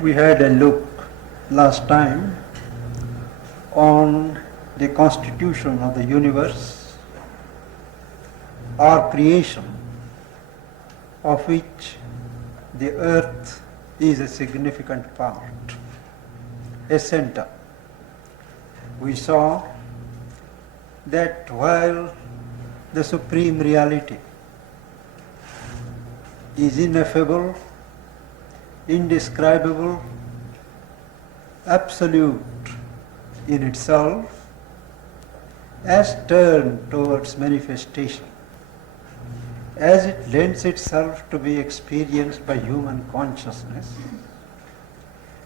We had a look last time on the constitution of the universe or creation, of which the earth is a significant part, a center. We saw that while the supreme reality is ineffable, indescribable, absolute in itself, as turned towards manifestation, as it lends itself to be experienced by human consciousness,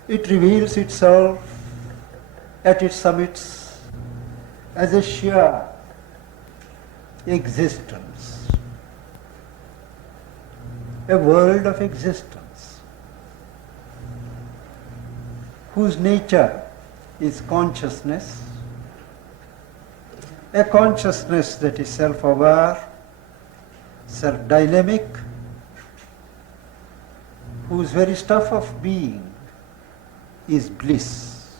it reveals itself at its summits as a sheer existence, a world of existence, whose nature is consciousness, a consciousness that is self-aware, self-dynamic, whose very stuff of being is bliss.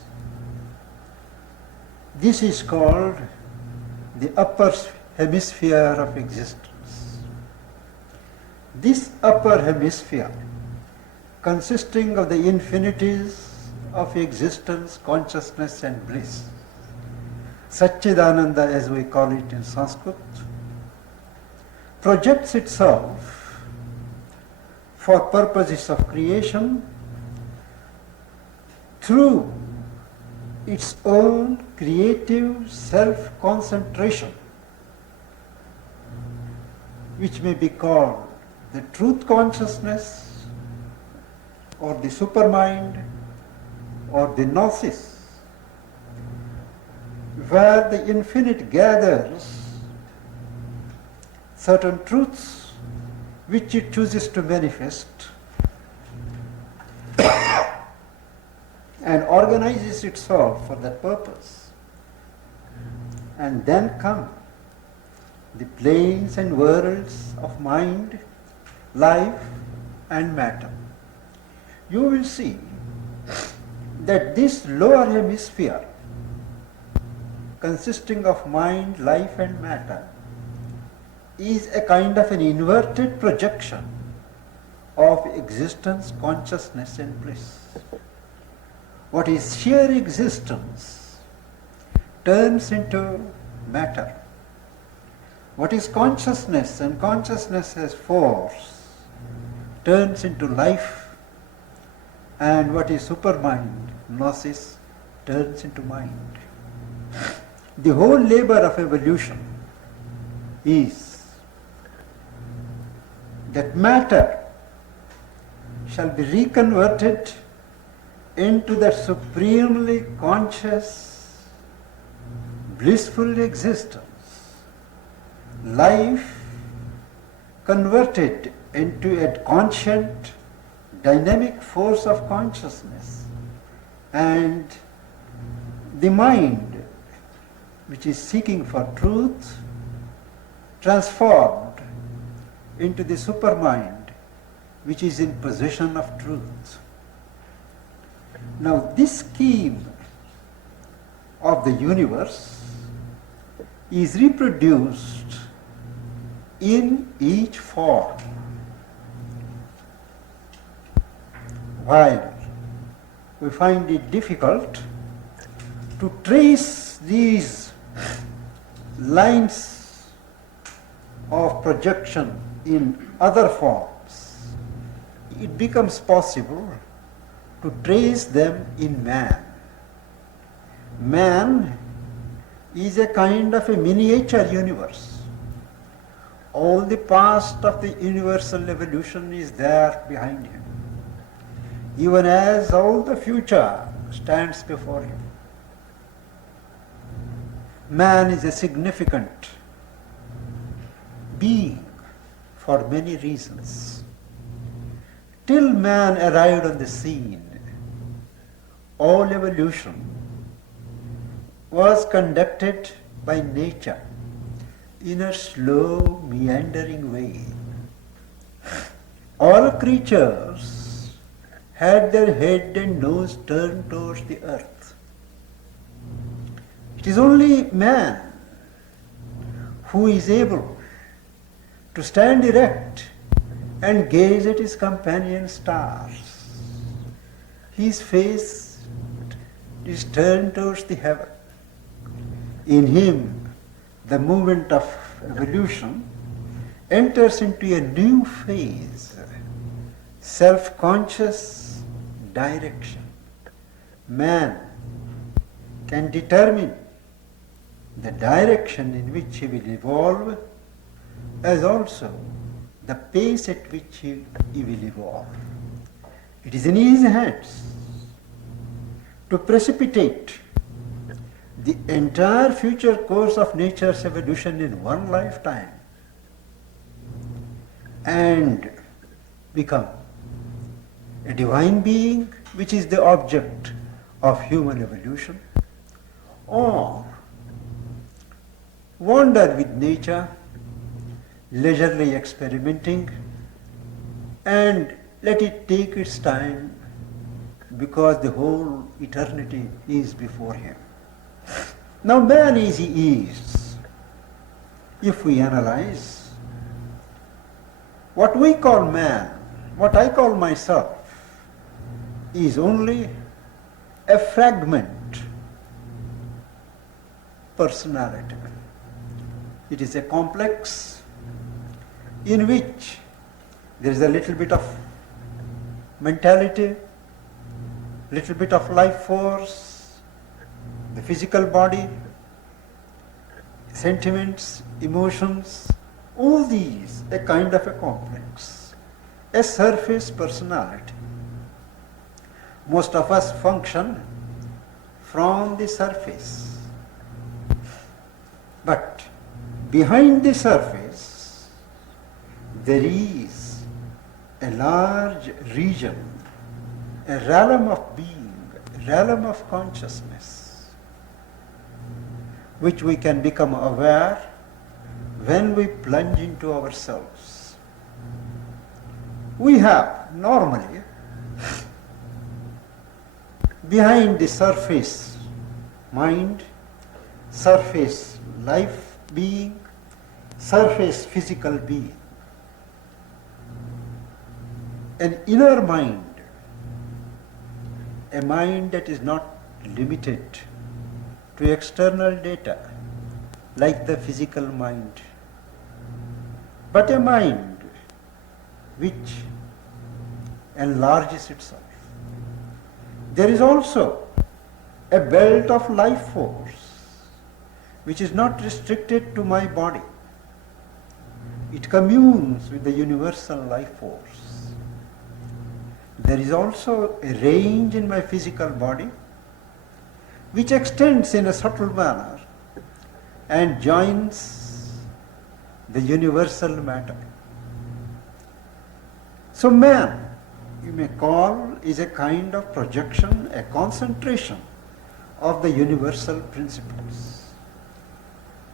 This is called the upper hemisphere of existence. This upper hemisphere, consisting of the infinities of existence, consciousness and bliss, Satchidananda as we call it in Sanskrit, projects itself for purposes of creation through its own creative self-concentration, which may be called the truth consciousness or the supermind or the gnosis, where the infinite gathers certain truths which it chooses to manifest and organizes itself for that purpose. And then come the planes and worlds of mind, life and matter. You will see that this lower hemisphere, consisting of mind, life and matter, is a kind of an inverted projection of existence, consciousness and bliss. What is sheer existence turns into matter. What is consciousness, and consciousness as force, turns into life, and what is supermind, gnosis, turns into mind. The whole labor of evolution is that matter shall be reconverted into that supremely conscious, blissful existence. Life converted into a conscient, dynamic force of consciousness, and the mind, which is seeking for truth, transformed into the supermind, which is in possession of truth. Now, this scheme of the universe is reproduced in each form, while we find it difficult to trace these lines of projection in other forms. It becomes possible to trace them in man. Man is a kind of a miniature universe. All the past of the universal evolution is there behind him, even as all the future stands before him. Man is a significant being for many reasons. Till man arrived on the scene, all evolution was conducted by nature in a slow, meandering way. All creatures had their head and nose turned towards the earth. It is only man who is able to stand erect and gaze at his companion stars. His face is turned towards the heaven. In him, the movement of evolution enters into a new phase, self-conscious direction. Man can determine the direction in which he will evolve, as also the pace at which he will evolve. It is in his hands to precipitate the entire future course of nature's evolution in one lifetime and become a divine being, which is the object of human evolution, or wander with nature, leisurely experimenting, and let it take its time, because the whole eternity is before him. Now man as he is, if we analyze, what we call man, what I call myself, is only a fragment personality. It is a complex in which there is a little bit of mentality, little bit of life force, the physical body, sentiments, emotions, all these a kind of a complex, a surface personality. Most of us function from the surface, but behind the surface there is a large region, a realm of being, a realm of consciousness, which we can become aware when we plunge into ourselves. We have normally behind the surface mind, surface life being, surface physical being, an inner mind, a mind that is not limited to external data like the physical mind, but a mind which enlarges itself. There is also a belt of life force which is not restricted to my body. It communes with the universal life force. There is also a range in my physical body which extends in a subtle manner and joins the universal matter. So man, you may call, is a kind of projection, a concentration of the universal principles.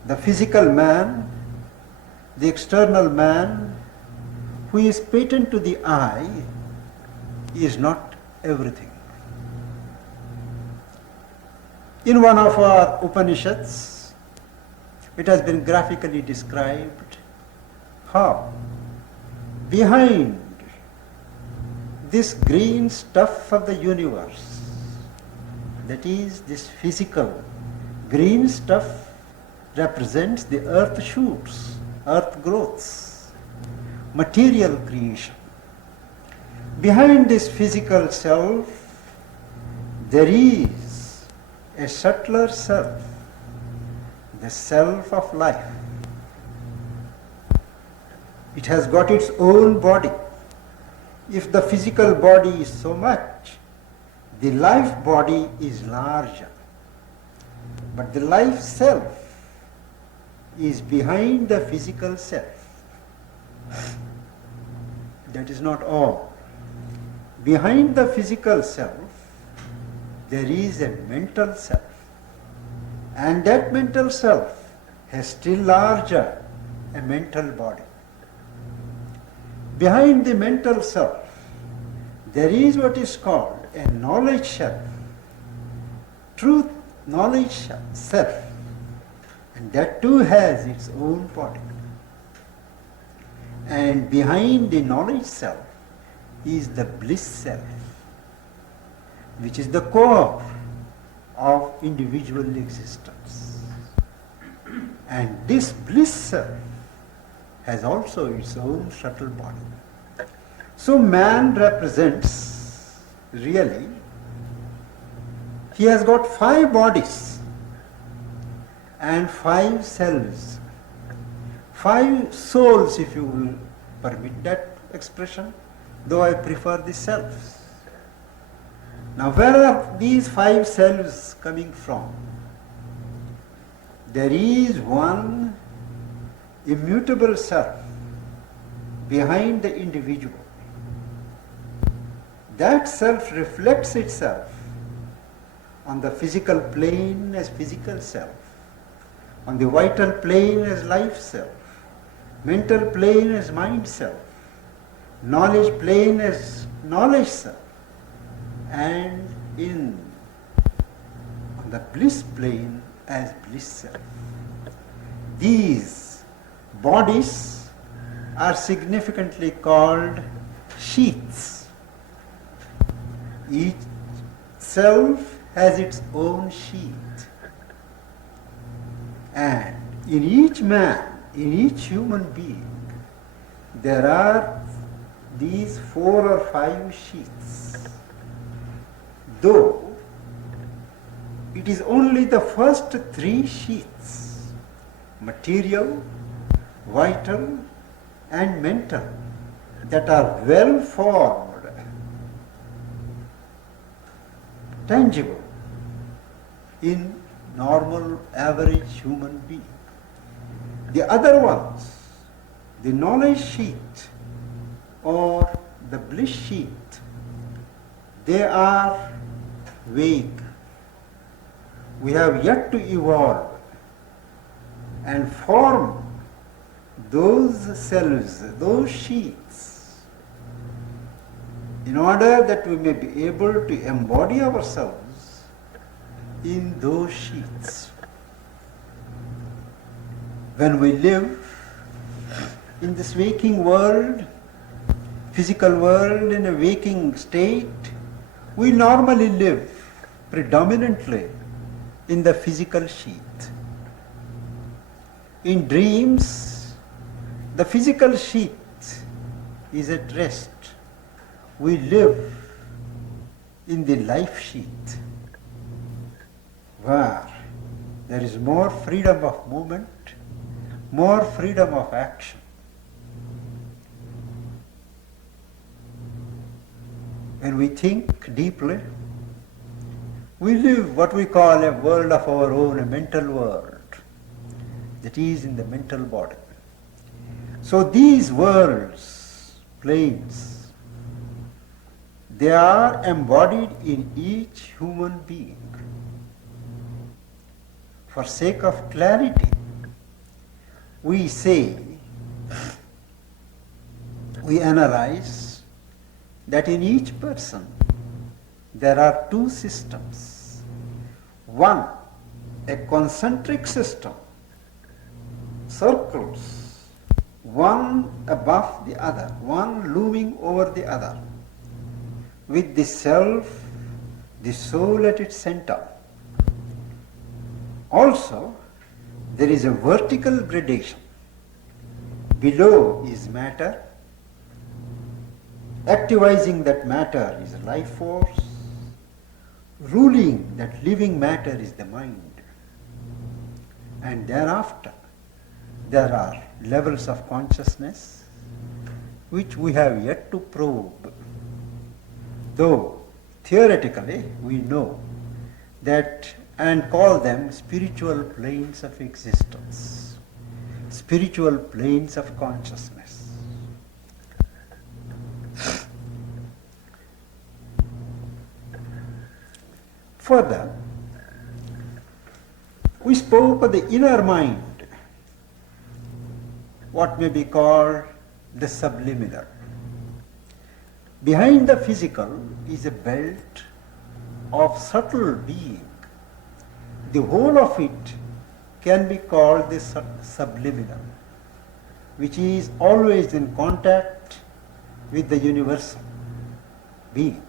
The physical man, the external man, who is patent to the eye, is not everything. In one of our Upanishads, it has been graphically described how behind this green stuff of the universe, that is, this physical green stuff, represents the earth shoots, earth growths, material creation. Behind this physical self, there is a subtler self, the self of life. It has got its own body. If the physical body is so much, the life body is larger. But the life self is behind the physical self. That is not all. Behind the physical self, there is a mental self. And that mental self has still larger a mental body. Behind the mental self, there is what is called a knowledge self, truth knowledge self, and that too has its own particle. And behind the knowledge self is the bliss self, which is the core of individual existence. And this bliss self has also its own subtle body. So man represents, really, he has got 5 bodies and 5 selves, 5 souls, if you will permit that expression, though I prefer the selves. Now where are these 5 selves coming from? There is one immutable self behind the individual. That self reflects itself on the physical plane as physical self, on the vital plane as life self, mental plane as mind self, knowledge plane as knowledge self, and on the bliss plane as bliss self. These bodies are significantly called sheaths. Each self has its own sheath. And in each man, in each human being, there are these 4 or 5 sheaths. Though it is only the first 3 sheaths, material, vital, and mental, that are well formed, tangible in normal average human being. The other ones, the knowledge sheath or the bliss sheath, they are vague. We have yet to evolve and form those selves, those sheaths, in order that we may be able to embody ourselves in those sheaths. When we live in this waking world, physical world, in a waking state, we normally live predominantly in the physical sheath. In dreams, the physical sheath is at rest. We live in the life sheath, where there is more freedom of movement, more freedom of action. When we think deeply, we live what we call a world of our own, a mental world, that is in the mental body. So these worlds, planes, they are embodied in each human being. For sake of clarity, we say, we analyze that in each person there are 2 systems. One, a concentric system, circles, one above the other, one looming over the other, with the self, the soul at its center. Also, there is a vertical gradation. Below is matter. Activizing that matter is a life force. Ruling that living matter is the mind. And thereafter, there are levels of consciousness which we have yet to probe. Though theoretically we know that, and call them spiritual planes of existence, spiritual planes of consciousness. Further, we spoke of the inner mind, what may be called the subliminal. Behind the physical is a belt of subtle being. The whole of it can be called the subliminal, which is always in contact with the universal being.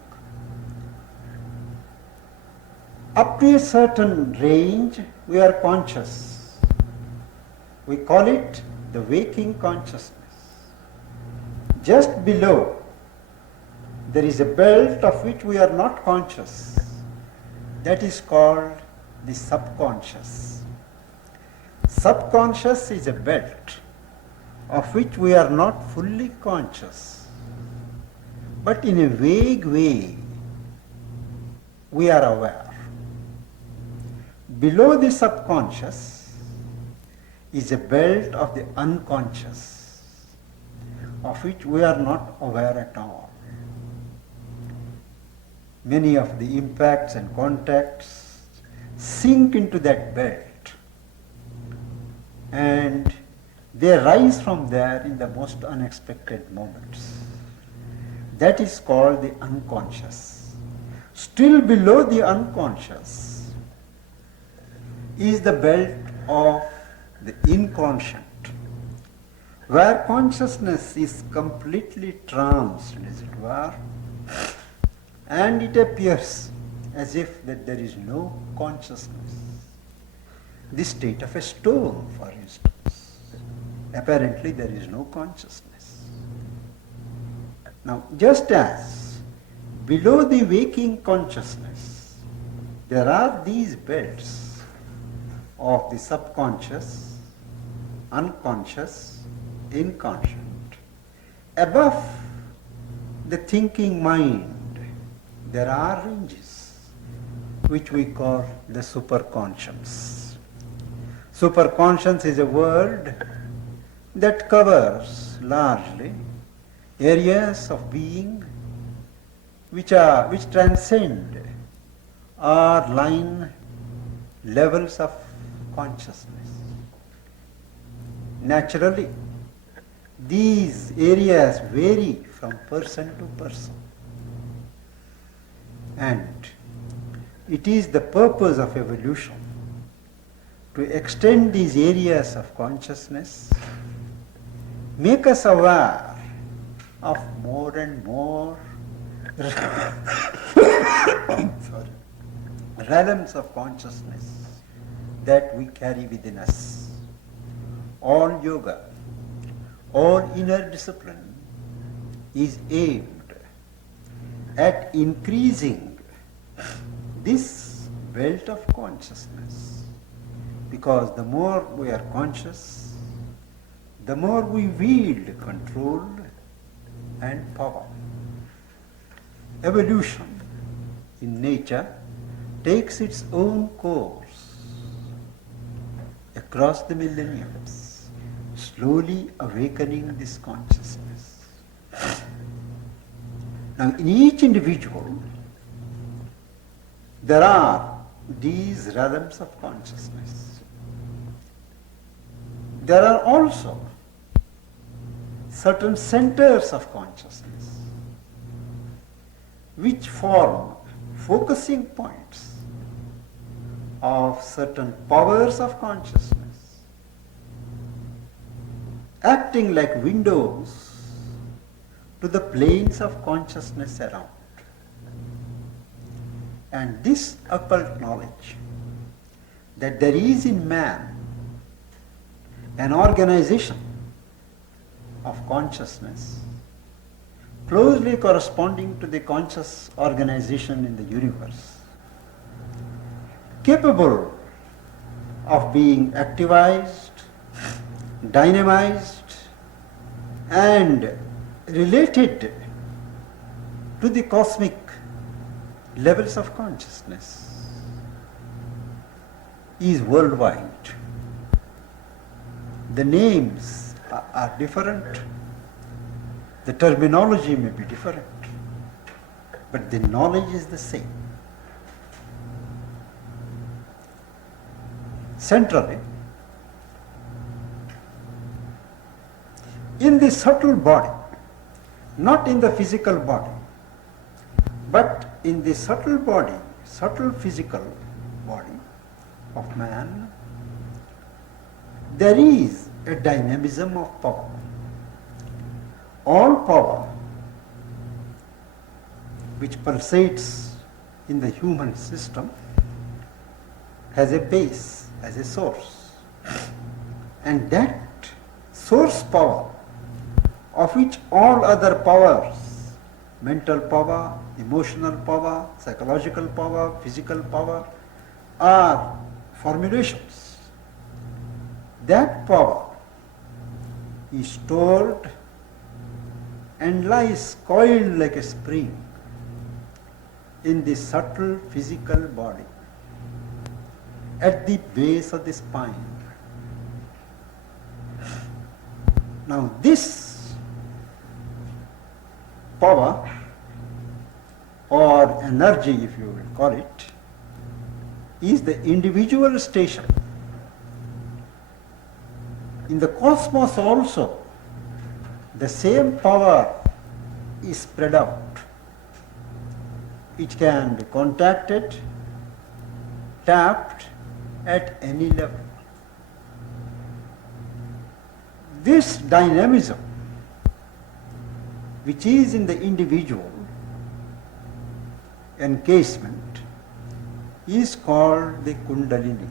Up to a certain range, we are conscious. We call it the waking consciousness. Just below, there is a belt of which we are not conscious. That is called the subconscious. Subconscious is a belt of which we are not fully conscious, but in a vague way we are aware. Below the subconscious is a belt of the unconscious, of which we are not aware at all. Many of the impacts and contacts sink into that belt, and they rise from there in the most unexpected moments. That is called the unconscious. Still below the unconscious is the belt of the inconscient, where consciousness is completely tranced, as it were, and it appears as if that there is no consciousness. The state of a stone, for instance, apparently there is no consciousness. Now, just as below the waking consciousness there are these belts of the subconscious, unconscious, inconscient, above the thinking mind there are ranges which we call the superconscious. Superconscious is a word that covers largely areas of being which transcend or line levels of consciousness. Naturally, these areas vary from person to person, and it is the purpose of evolution to extend these areas of consciousness, make us aware of more and more realms of consciousness that we carry within us. All yoga, all inner discipline is aimed at increasing this belt of consciousness, because the more we are conscious, the more we wield control and power. Evolution in nature takes its own course across the millenniums, slowly awakening this consciousness. Now, in each individual, there are these realms of consciousness. There are also certain centers of consciousness which form focusing points of certain powers of consciousness, acting like windows to the planes of consciousness around. And this occult knowledge that there is in man an organization of consciousness closely corresponding to the conscious organization in the universe, capable of being activized, dynamized, and related to the cosmic levels of consciousness, is worldwide. The names are different, the terminology may be different, but the knowledge is the same. Centrally, in the subtle body, not in the physical body, But in the subtle body, subtle physical body of man, there is a dynamism of power. All power which pulsates in the human system has a base, has a source. And that source power, of which all other powers, mental power, emotional power, psychological power, physical power, are formulations. That power is stored and lies coiled like a spring in the subtle physical body, at the base of the spine. Now this power, or energy if you will call it, is the individual station. In the cosmos also, the same power is spread out. It can be contacted, tapped at any level. This dynamism, which is in the individual encasement, is called the Kundalini.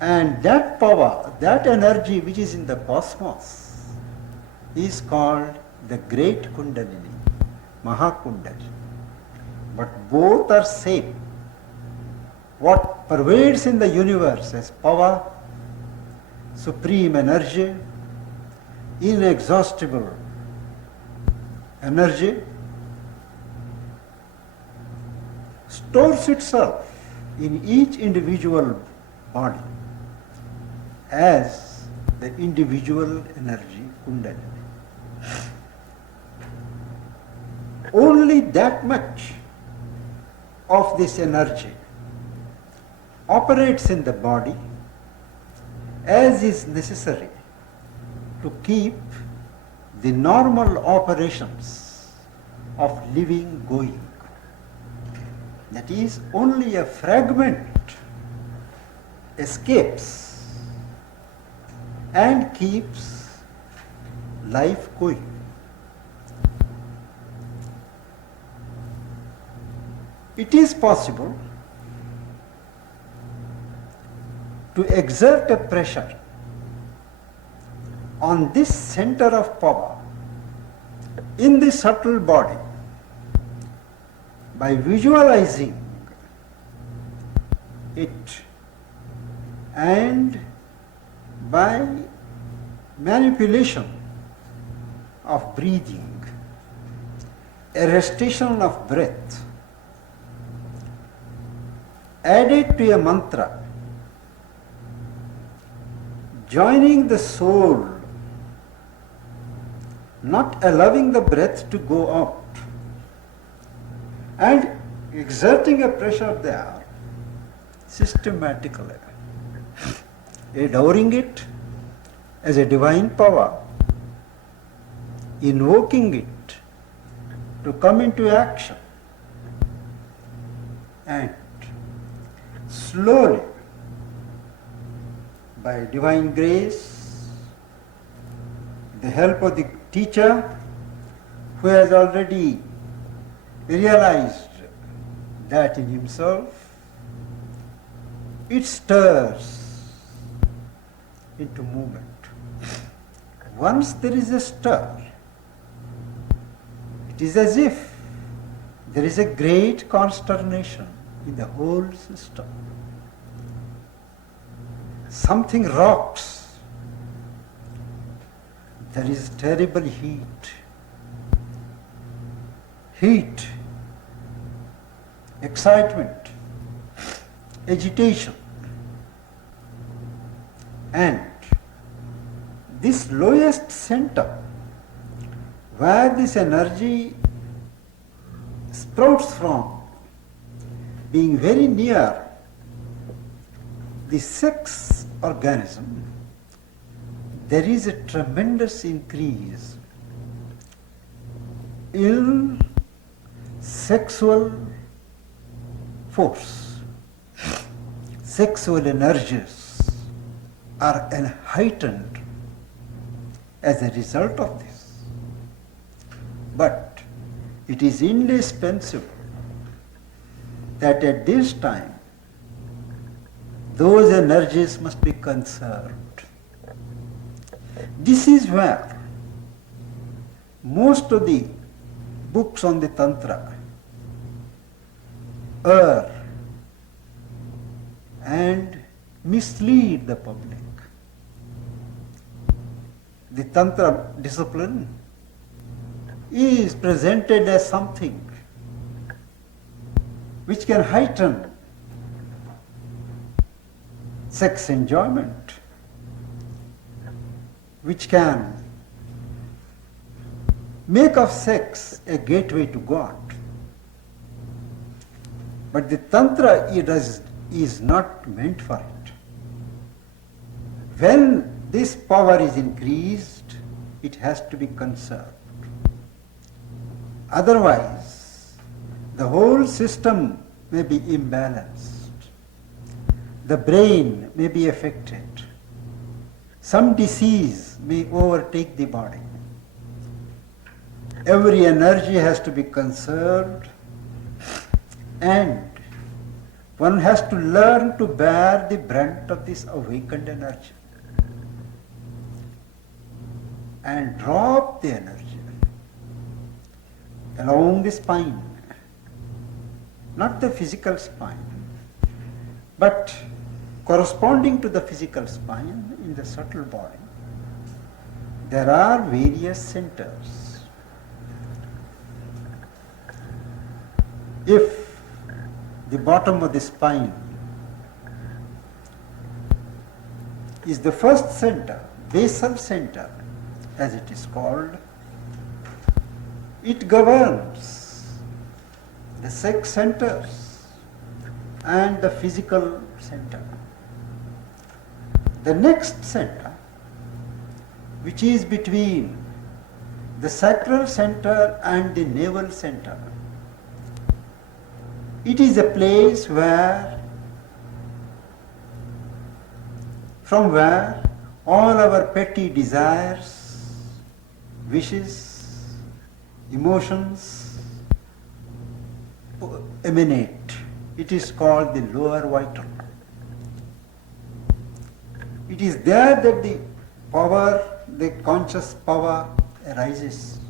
And that power, that energy which is in the cosmos, is called the Great Kundalini, Mahakundalini. But both are same. What pervades in the universe as power, supreme energy, inexhaustible energy, stores itself in each individual body as the individual energy, Kundalini. Only that much of this energy operates in the body as is necessary to keep the normal operations of living going. That is, only a fragment escapes and keeps life going. It is possible to exert a pressure on this center of power in the subtle body by visualizing it and by manipulation of breathing, arrestation of breath, added to a mantra, joining the soul, not allowing the breath to go out, and exerting a pressure there systematically, adoring it as a divine power, invoking it to come into action, and slowly, by divine grace, the help of the teacher who has already realized that in himself, it stirs into movement. Once there is a stir, it is as if there is a great consternation in the whole system. Something rocks. There is terrible heat, excitement, agitation, and this lowest center where this energy sprouts from, being very near the sex organism, there is a tremendous increase in sexual force, sexual energies are heightened as a result of this. But it is indispensable that at this time those energies must be conserved. This is where most of the books on the Tantra err and mislead the public. The Tantra discipline is presented as something which can heighten sex enjoyment, which can make of sex a gateway to God. But the Tantra is not meant for it. When this power is increased, it has to be conserved. Otherwise, the whole system may be imbalanced. The brain may be affected. Some disease may overtake the body. Every energy has to be conserved, and one has to learn to bear the brunt of this awakened energy and drop the energy along the spine, not the physical spine, but corresponding to the physical spine in the subtle body. There are various centers. If the bottom of the spine is the first center, basal center as it is called, it governs the sex centers and the physical center. The next center, which is between the sacral center and the navel center, it is a place from where all our petty desires, wishes, emotions emanate. It is called the lower vital. It is there that the power, the conscious power arises.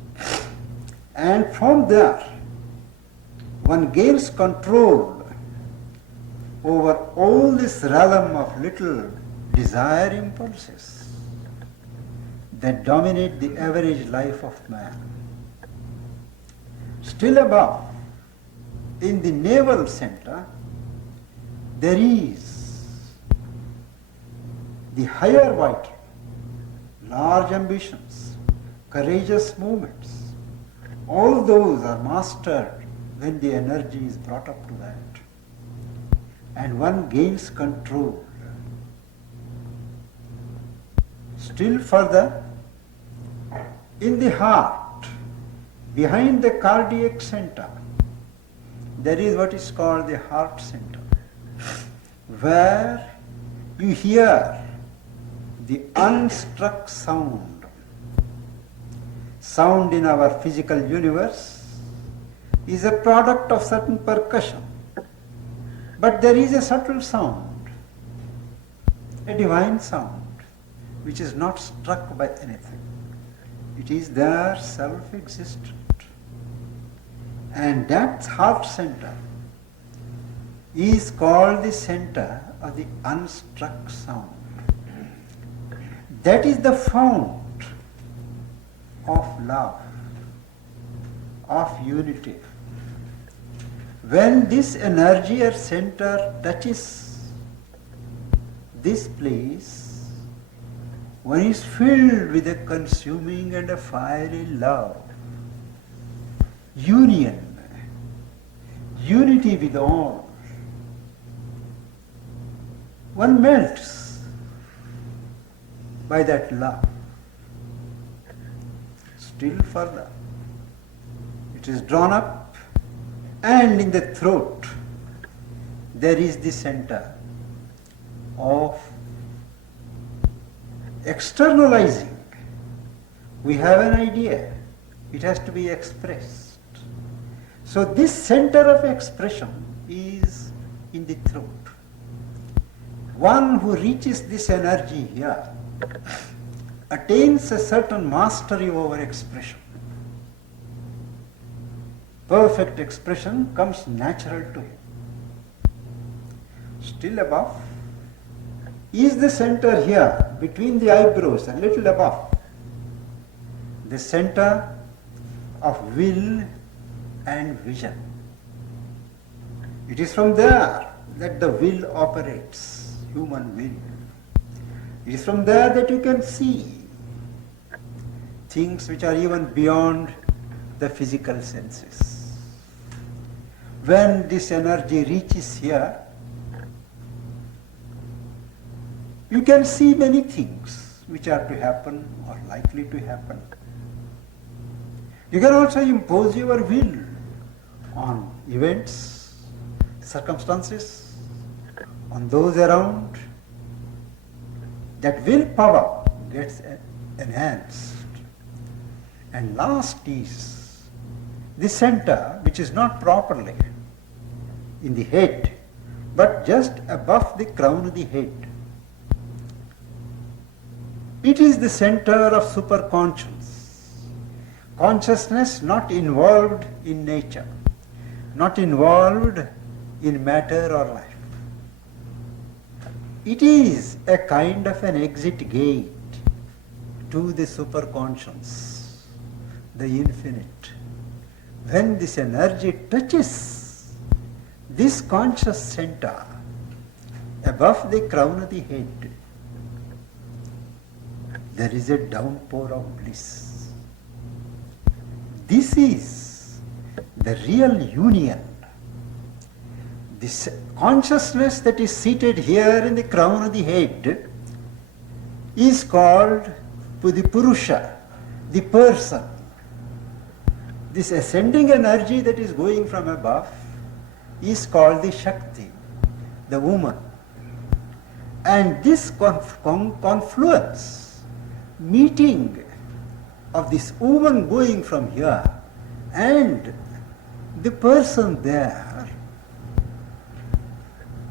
And from there, one gains control over all this realm of little desire impulses that dominate the average life of man. Still above, in the navel center, there is the higher vital, large ambitions, courageous movements. All those are mastered when the energy is brought up to that, and one gains control. Still further, in the heart, behind the cardiac center, there is what is called the heart center, where you hear the unstruck sound. Sound in our physical universe is a product of certain percussion. But there is a subtle sound, a divine sound, which is not struck by anything. It is there self-existent. And that heart center is called the center of the unstruck sound. That is the fount of love, of unity. When this energy or center touches this place, one is filled with a consuming and a fiery love, union, unity with all. One melts by that love. Still further, it is drawn up And in the throat, there is the center of externalizing. We have an idea, it has to be expressed. So this center of expression is in the throat. One who reaches this energy here attains a certain mastery over expression. Perfect expression comes natural to him. Still above is the center here, between the eyebrows, a little above. The center of will and vision. It is from there that the will operates, human will. It is from there that you can see things which are even beyond the physical senses. When this energy reaches here, you can see many things which are to happen or likely to happen. You can also impose your will on events, circumstances, on those around. That willpower gets enhanced. And last is the center, which is not properly in the head, but just above the crown of the head. It is the center of superconscious. Consciousness not involved in nature, not involved in matter or life. It is a kind of an exit gate to the superconscious, the infinite. When this energy touches this conscious center above the crown of the head, there is a downpour of bliss. This is the real union. This consciousness that is seated here in the crown of the head is called the Purusha, the person. This ascending energy that is going from above is called the Shakti, the woman. And this confluence, meeting of this woman going from here and the person there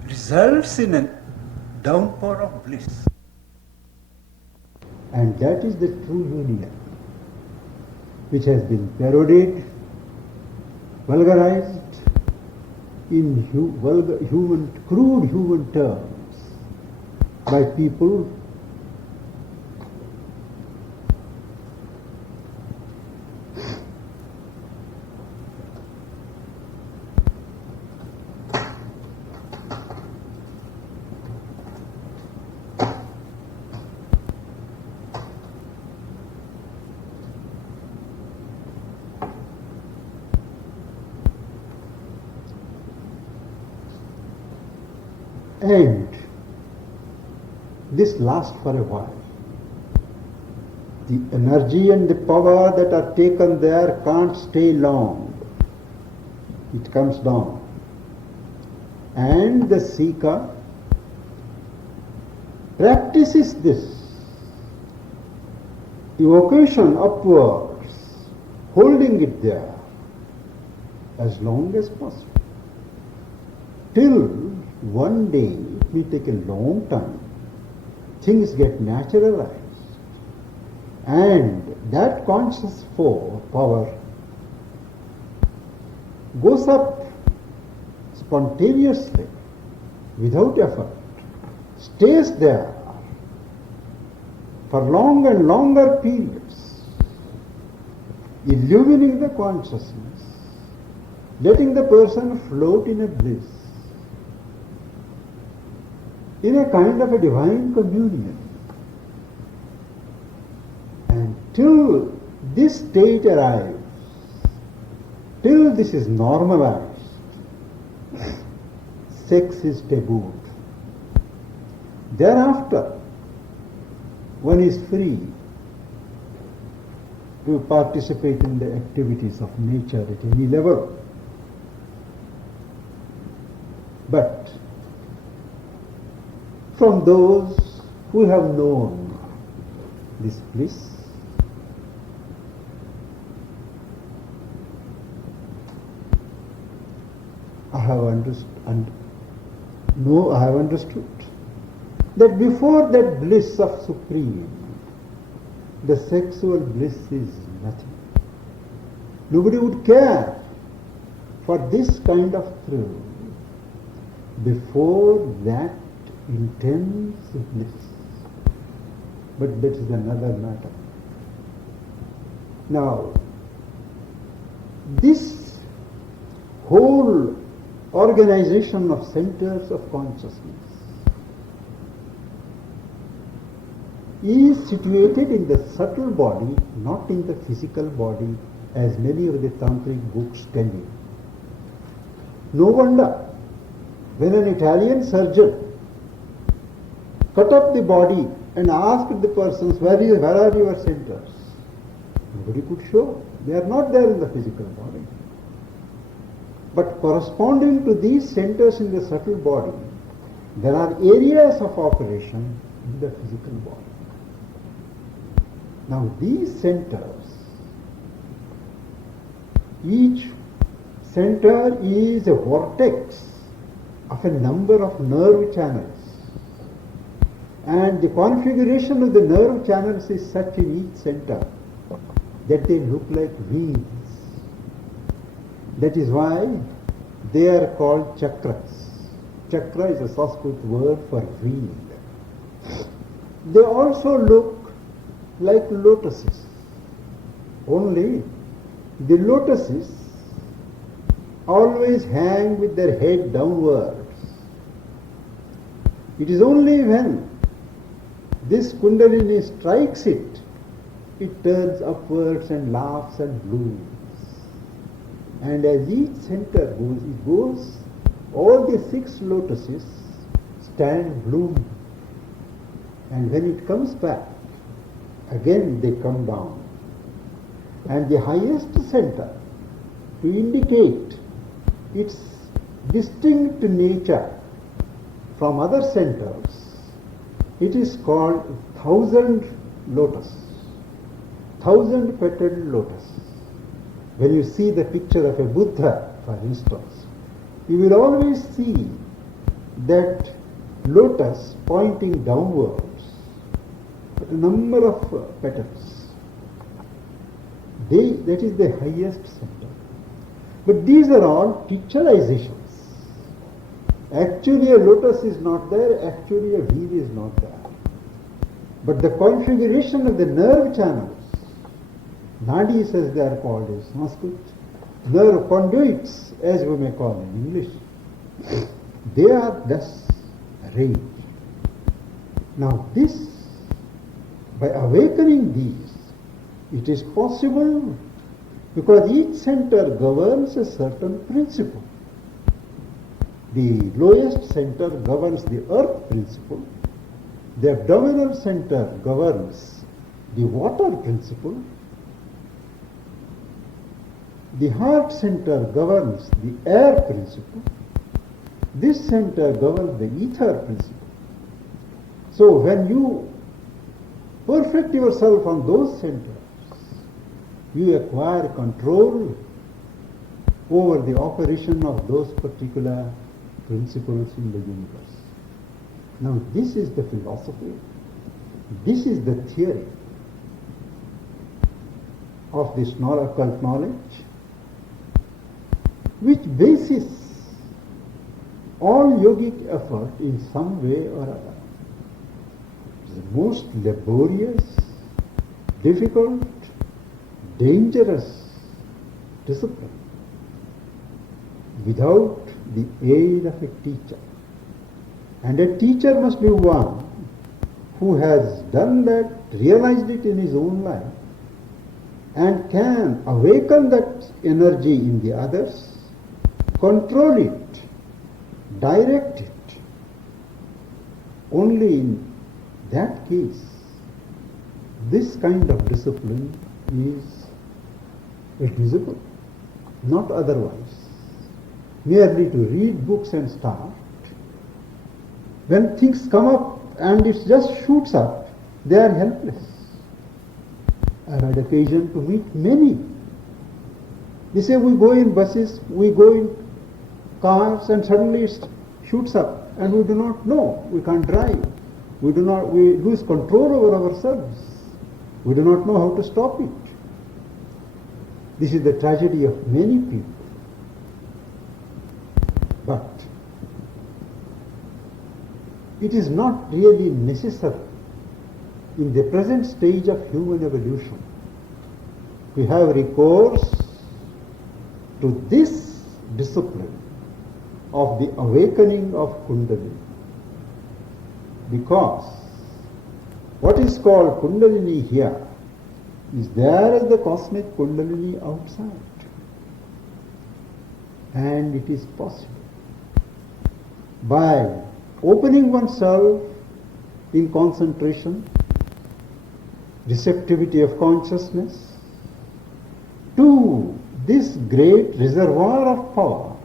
results in a downpour of bliss. And that is the true union, which has been parodied, vulgarized in crude human terms by people and this lasts for a while. The energy and the power that are taken there can't stay long. It comes down. And the seeker practices this evocation upwards, holding it there as long as possible, till one day, it may take a long time, things get naturalized, and that conscious power goes up spontaneously, without effort, stays there for long and longer periods, illumining the consciousness, letting the person float in a bliss, in a kind of a divine communion. And till this state arrives, till this is normalized, sex is tabooed. Thereafter, one is free to participate in the activities of nature at any level. But from those who have known this bliss, I have understood that before that bliss of Supreme, the sexual bliss is nothing. Nobody would care for this kind of thrill before that intense bliss. But that is another matter. Now, this whole organization of centers of consciousness is situated in the subtle body, not in the physical body, as many of the tantric books tell you. No wonder when an Italian surgeon cut up the body and asked the persons, where are your centers? Nobody could show. They are not there in the physical body. But corresponding to these centers in the subtle body, there are areas of operation in the physical body. Now these centers, each center is a vortex of a number of nerve channels. And the configuration of the nerve channels is such in each center that they look like wings. That is why they are called chakras. Chakra is a Sanskrit word for wheel. They also look like lotuses. Only the lotuses always hang with their head downwards. It is only when this Kundalini strikes it, it turns upwards and laughs and blooms. And as each center goes, all the 6 lotuses stand blooming. And when it comes back, again they come down. And the highest center, to indicate its distinct nature from other centers, it is called 1,000 lotus, 1,000 petaled lotus. When you see the picture of a Buddha, for instance, you will always see that lotus pointing downwards, but a number of petals. That is the highest center. But these are all picturizations. Actually a lotus is not there, actually a wheel is not there. But the configuration of the nerve channels, nadis as they are called in Sanskrit, nerve conduits as we may call in English, they are thus arranged. Now this, by awakening these, it is possible because each center governs a certain principle. The lowest center governs the earth principle, the abdominal center governs the water principle, the heart center governs the air principle, this center governs the ether principle. So when you perfect yourself on those centers, you acquire control over the operation of those particular principles in the universe. Now this is the philosophy, this is the theory of this occult knowledge, which bases all yogic effort in some way or other. It is the most laborious, difficult, dangerous discipline without the aid of a teacher. And a teacher must be one who has done that, realized it in his own life, and can awaken that energy in the others, control it, direct it. Only in that case, this kind of discipline is visible, not otherwise. merely to read books and start. When things come up and it just shoots up, they are helpless. I had occasion to meet many. They say we go in buses, we go in cars, and suddenly it shoots up and we do not know, we can't drive. We lose control over ourselves. We do not know how to stop it. This is the tragedy of many people. But it is not really necessary in the present stage of human evolution to have recourse to this discipline of the awakening of Kundalini. Because what is called Kundalini here is there as the cosmic Kundalini outside. And it is possible by opening oneself in concentration, receptivity of consciousness, to this great reservoir of power,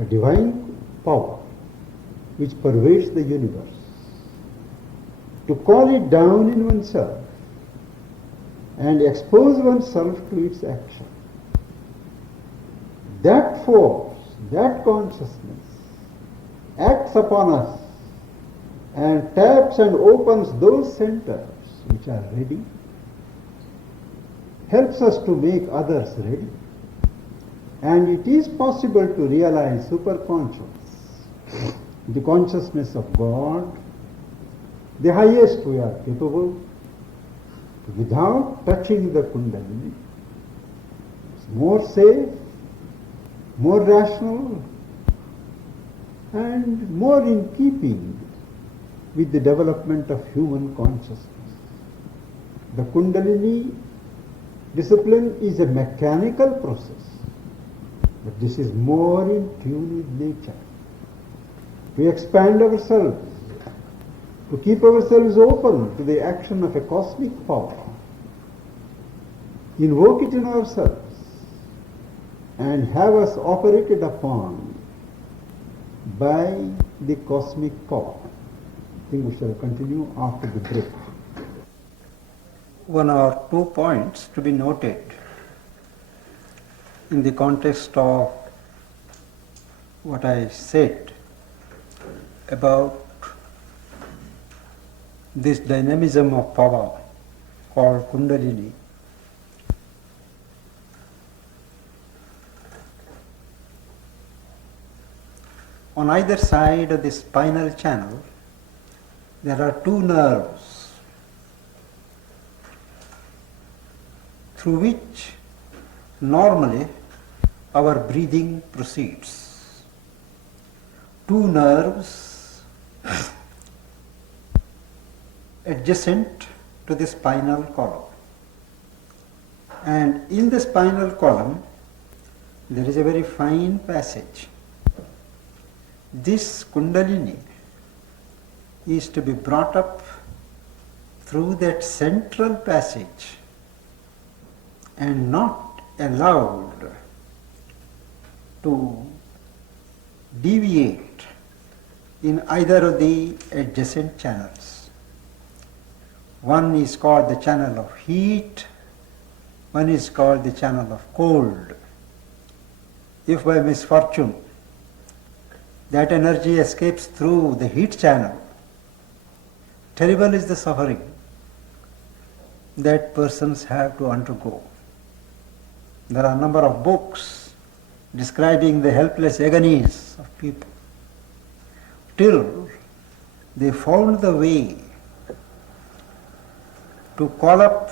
a divine power which pervades the universe, to call it down in oneself and expose oneself to its action. That force, that consciousness acts upon us and taps and opens those centers which are ready, helps us to make others ready. And it is possible to realize superconscious, the consciousness of God, the highest we are capable, without touching the Kundalini. It's more safe, more rational, and more in keeping with the development of human consciousness. The Kundalini discipline is a mechanical process, but this is more in tune with nature. To expand ourselves, to keep ourselves open to the action of a cosmic power, invoke it in ourselves, and have us operated upon by the cosmic power. I think we shall continue after the break. One or 2 points to be noted in the context of what I said about this dynamism of power called Kundalini. On either side of the spinal channel, there are 2 nerves through which normally our breathing proceeds. 2 nerves adjacent to the spinal column. And in the spinal column, there is a very fine passage. This Kundalini is to be brought up through that central passage and not allowed to deviate in either of the adjacent channels. One is called the channel of heat, one is called the channel of cold. If by misfortune that energy escapes through the heat channel, terrible is the suffering that persons have to undergo. There are a number of books describing the helpless agonies of people till they found the way to call up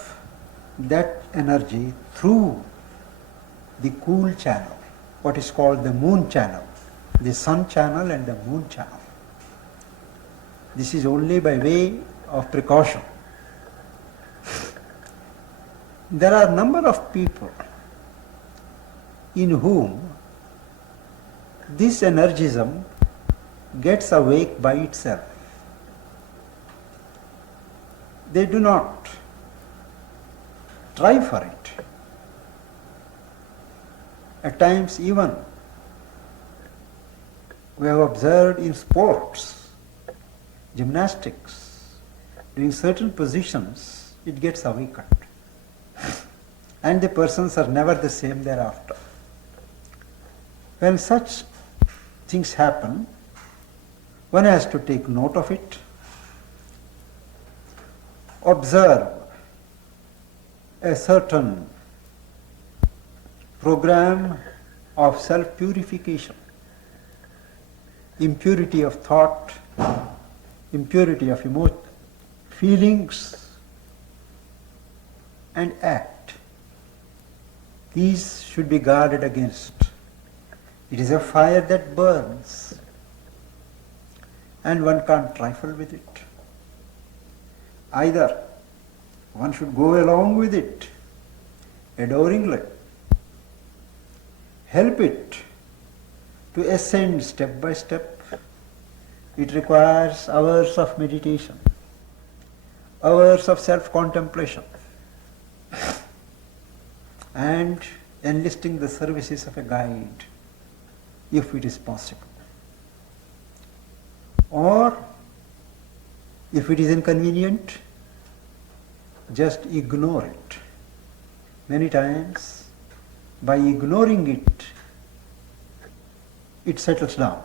that energy through the cool channel, what is called the moon channel, the sun channel and the moon channel. This is only by way of precaution. There are a number of people in whom this energism gets awake by itself. They do not try for it. At times even We have observed in sports, gymnastics, doing certain positions, it gets awakened. And the persons are never the same thereafter. When such things happen, one has to take note of it, observe a certain program of self-purification, impurity of thought, impurity of emotion, feelings and act. These should be guarded against. It is a fire that burns and one can't trifle with it. Either one should go along with it adoringly, help it to ascend step by step. It requires hours of meditation, hours of self-contemplation, and enlisting the services of a guide, if it is possible. Or, if it is inconvenient, just ignore it. Many times, by ignoring it, it settles down.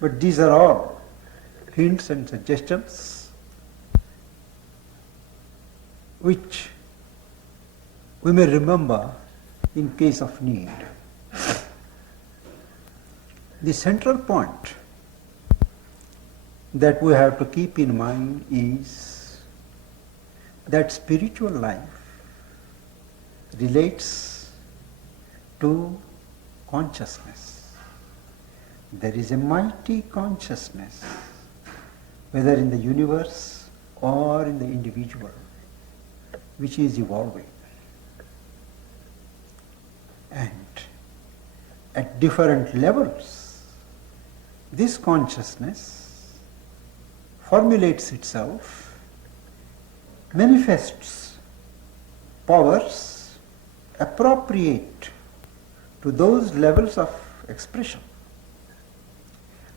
But these are all hints and suggestions which we may remember in case of need. The central point that we have to keep in mind is that spiritual life relates to consciousness. There is a mighty consciousness, whether in the universe or in the individual, which is evolving. And at different levels, this consciousness formulates itself, manifests powers appropriate to those levels of expression.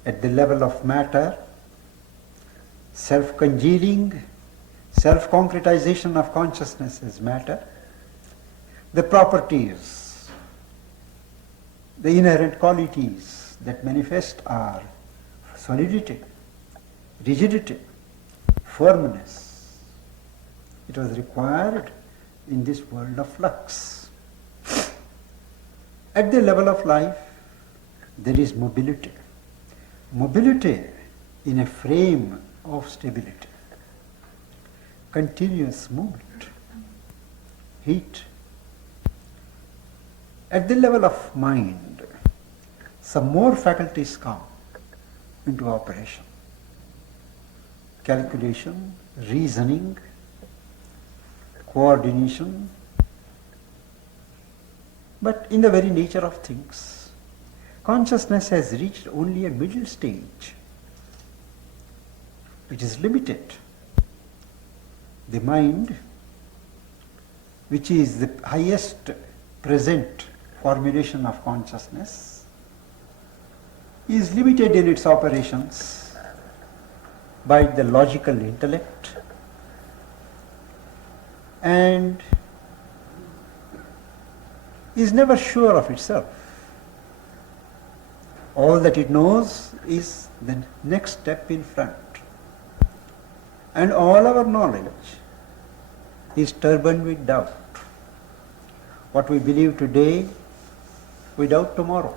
At the level of matter, self-congealing, self-concretization of consciousness as matter, the properties, the inherent qualities that manifest are solidity, rigidity, firmness. It was required in this world of flux. At the level of life, there is mobility. Mobility in a frame of stability, continuous movement, heat. At the level of mind, some more faculties come into operation. Calculation, reasoning, coordination. But in the very nature of things, consciousness has reached only a middle stage. It is limited. The mind, which is the highest present formulation of consciousness, is limited in its operations by the logical intellect and is never sure of itself. All that it knows is the next step in front. And all our knowledge is turbaned with doubt. What we believe today, we doubt tomorrow.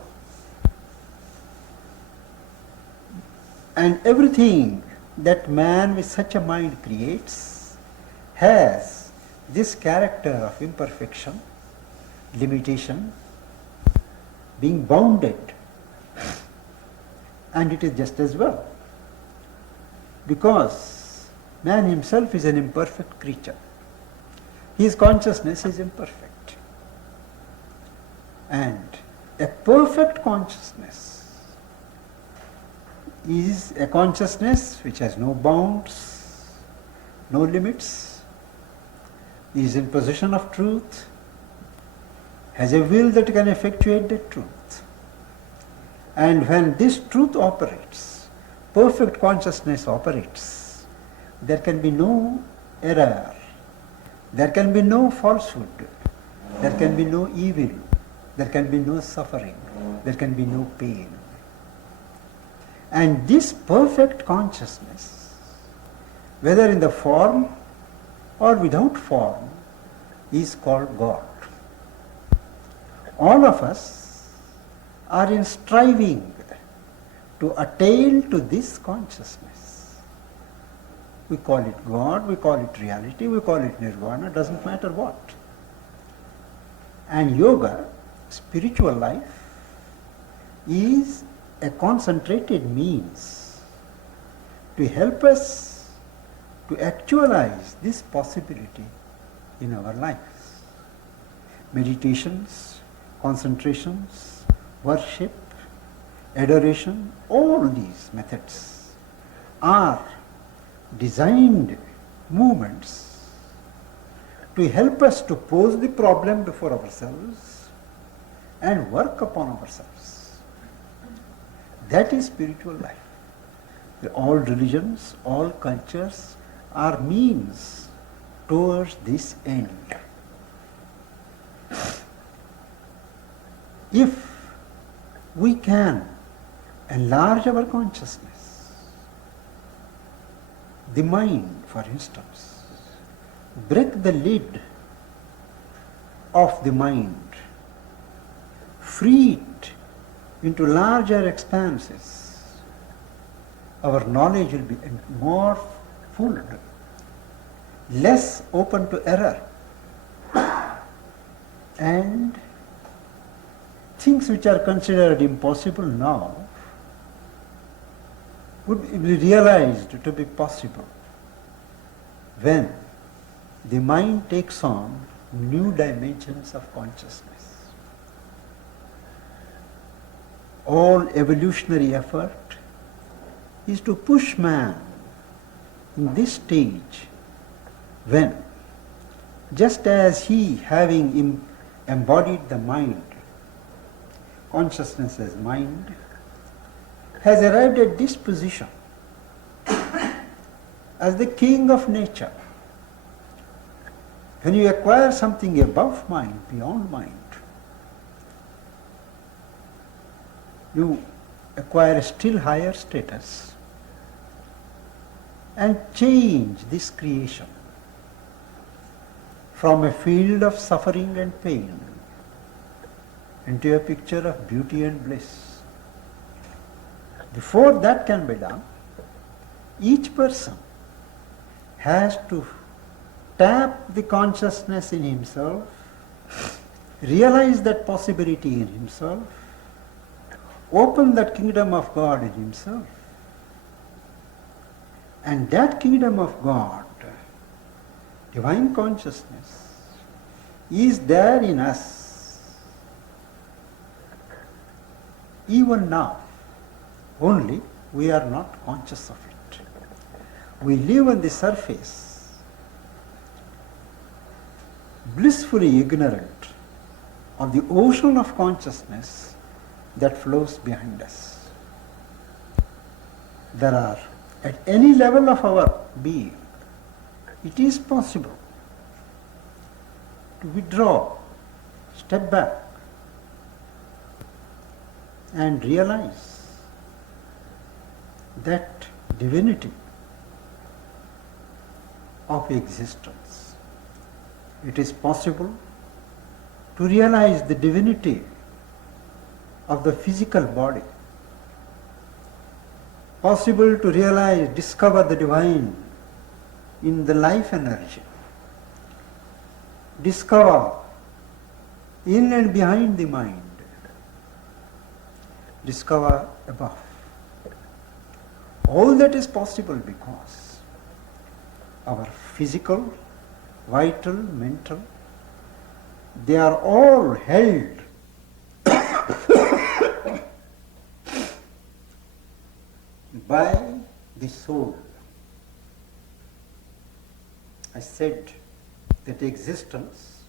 And everything that man with such a mind creates has this character of imperfection, limitation, being bounded. And it is just as well, because man himself is an imperfect creature. His consciousness is imperfect. And a perfect consciousness is a consciousness which has no bounds, no limits, is in possession of truth, has a will that can effectuate the truth. And when this truth operates, perfect consciousness operates, there can be no error, there can be no falsehood, there can be no evil, there can be no suffering, there can be no pain. And this perfect consciousness, whether in the form or without form, is called God. All of us are in striving to attain to this consciousness. We call it God, we call it reality, we call it nirvana, doesn't matter what. And yoga, spiritual life, is a concentrated means to help us to actualize this possibility in our lives. Meditations, concentrations, worship, adoration, all these methods are designed movements to help us to pose the problem before ourselves and work upon ourselves. That is spiritual life. All religions, all cultures are means towards this end. If we can enlarge our consciousness, the mind, for instance, break the lid of the mind, free it into larger expanses, our knowledge will be more full, less open to error, and things which are considered impossible now would be realized to be possible when the mind takes on new dimensions of consciousness. All evolutionary effort is to push man in this stage when, just as he having embodied the mind, consciousness as mind, has arrived at this position as the king of nature. When you acquire something above mind, beyond mind, you acquire a still higher status and change this creation from a field of suffering and pain into a picture of beauty and bliss. Before that can be done, each person has to tap the consciousness in himself, realize that possibility in himself, open that kingdom of God in himself. And that kingdom of God, divine consciousness, is there in us even now. Only we are not conscious of it. We live on the surface, blissfully ignorant of the ocean of consciousness that flows behind us. There are, at any level of our being, it is possible to withdraw, step back, and realize that divinity of existence. It is possible to realize the divinity of the physical body, possible to realize, discover the divine in the life energy, discover in and behind the mind, discover above. All that is possible because our physical, vital, mental, they are all held by the soul. I said that existence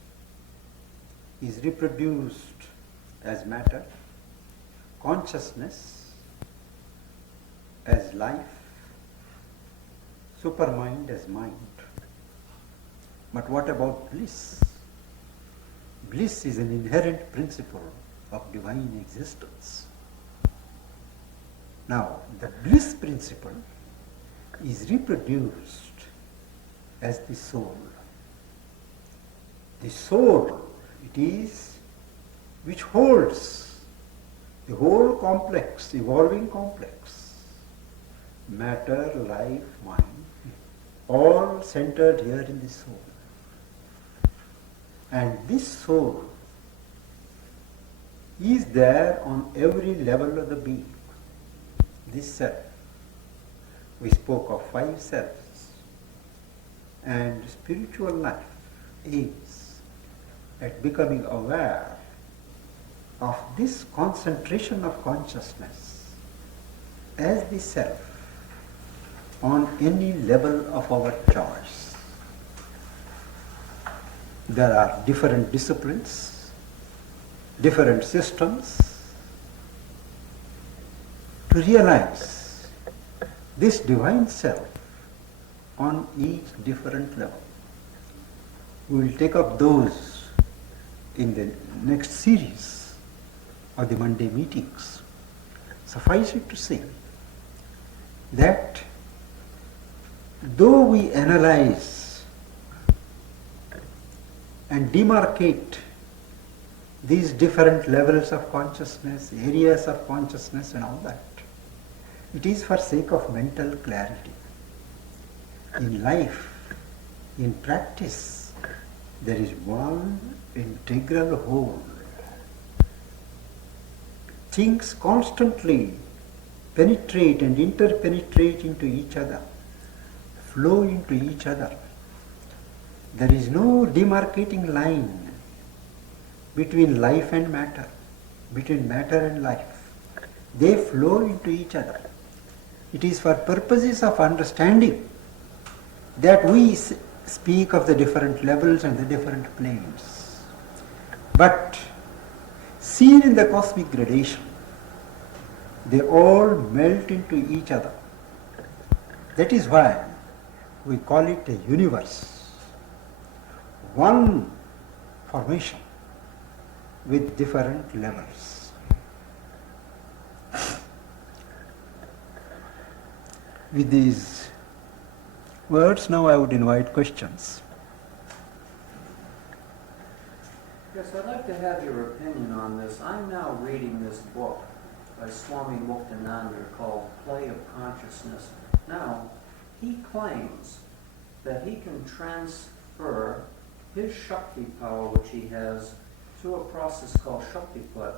is reproduced as matter, consciousness as life, supermind as mind. But what about bliss? Bliss is an inherent principle of divine existence. Now, the bliss principle is reproduced as the soul. The soul, it is which holds the whole complex, evolving complex, matter, life, mind, all centered here in the soul. And this soul is there on every level of the being. This self. We spoke of 5 selves. And spiritual life aims at becoming aware of this concentration of consciousness as the self on any level of our choice. There are different disciplines, different systems to realize this divine self on each different level. We will take up those in the next series of the Monday meetings. Suffice it to say that though we analyze and demarcate these different levels of consciousness, areas of consciousness and all that, it is for sake of mental clarity. In life, in practice, there is one integral whole. Things constantly penetrate and interpenetrate into each other, flow into each other. There is no demarcating line between life and matter, between matter and life. They flow into each other. It is for purposes of understanding that we speak of the different levels and the different planes. But seen in the cosmic gradation, they all melt into each other. That is why we call it a universe. One formation with different levels. With these words, now I would invite questions. Yes, I'd like to have your opinion on this. I'm now reading this book by Swami Muktananda called Play of Consciousness. Now, he claims that he can transfer his Shakti power, which he has, through a process called Shaktipat,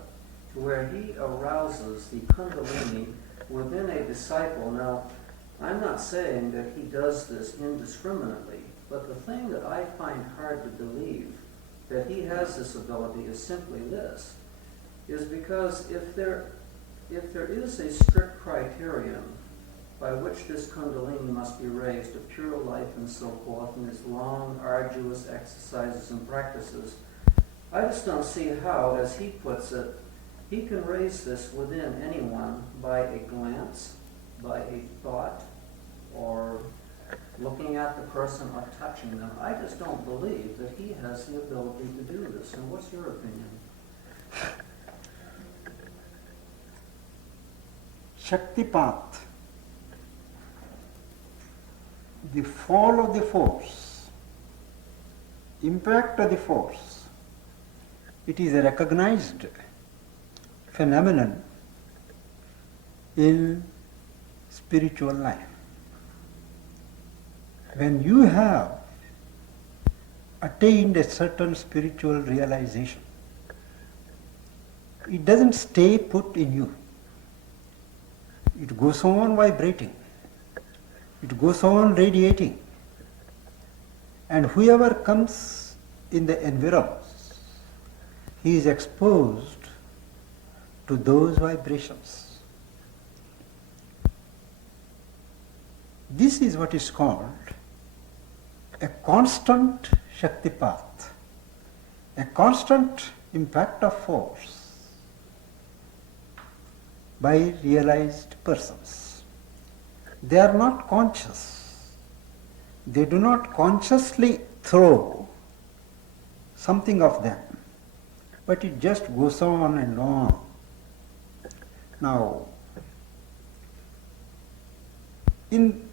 to where he arouses the Kundalini within a disciple. Now, I'm not saying that he does this indiscriminately, but the thing that I find hard to believe that he has this ability is simply this, is because if there is a strict criterion by which this Kundalini must be raised to pure life and so forth, and these long, arduous exercises and practices, I just don't see how, as he puts it, he can raise this within anyone by a glance, by a thought, or looking at the person or touching them. I just don't believe that he has the ability to do this. And what's your opinion? Shaktipat, the fall of the force, impact of the force, it is a recognized phenomenon in spiritual life. When you have attained a certain spiritual realization, it doesn't stay put in you. It goes on vibrating. It goes on radiating. And whoever comes in the environs, he is exposed to those vibrations. This is what is called a constant Shaktipat, a constant impact of force. by realized persons. They are not conscious. They do not consciously throw something of them, but it just goes on and on. Now, in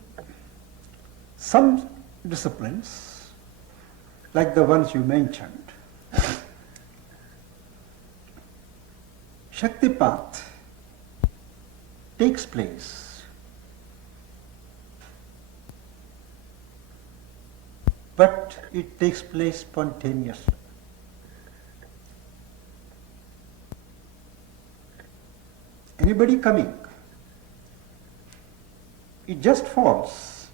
some disciplines, like the ones you mentioned, Shaktipat takes place, but it takes place spontaneously. Anybody coming, it just falls,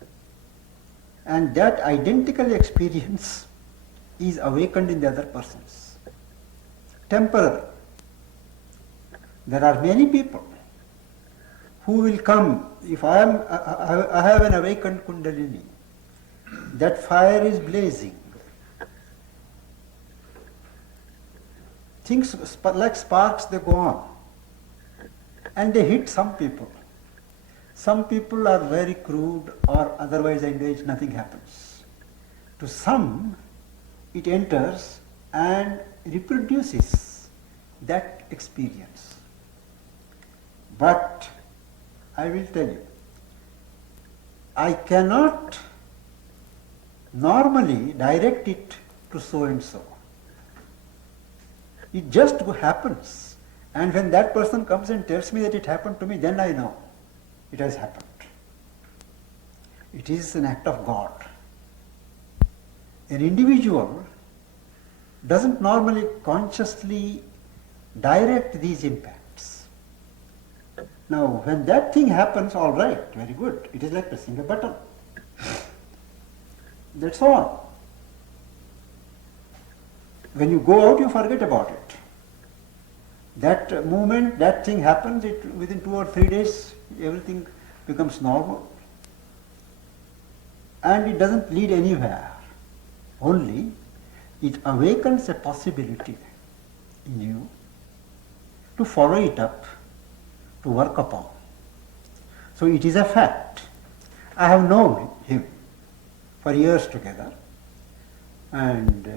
and that identical experience is awakened in the other persons. Temporary. There are many people who will come, if I have an awakened Kundalini, that fire is blazing. Things like sparks, they go on. And they hit some people. Some people are very crude or otherwise engaged, nothing happens. To some, it enters and reproduces that experience. But I will tell you, I cannot normally direct it to so and so. It just happens. And when that person comes and tells me that it happened to me, then I know it has happened. It is an act of God. An individual doesn't normally consciously direct these impacts. Now, when that thing happens, all right, very good. It is like pressing a button. That's all. When you go out, you forget about it. That moment, that thing happens, within 2 or 3 days, everything becomes normal. And it doesn't lead anywhere. Only it awakens a possibility in you to follow it up, to work upon. So it is a fact. I have known him for years together, and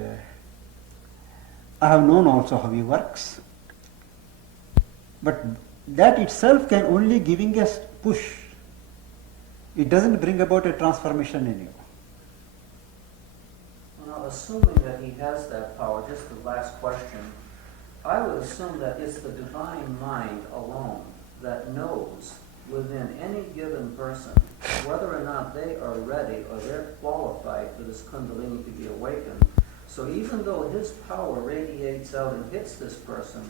I have known also how he works. But that itself can only giving a push. It doesn't bring about a transformation in you. Well, assuming that he has that power, just the last question, I would assume that it's the divine mind alone that knows within any given person whether or not they are ready or they're qualified for this Kundalini to be awakened. So even though his power radiates out and hits this person,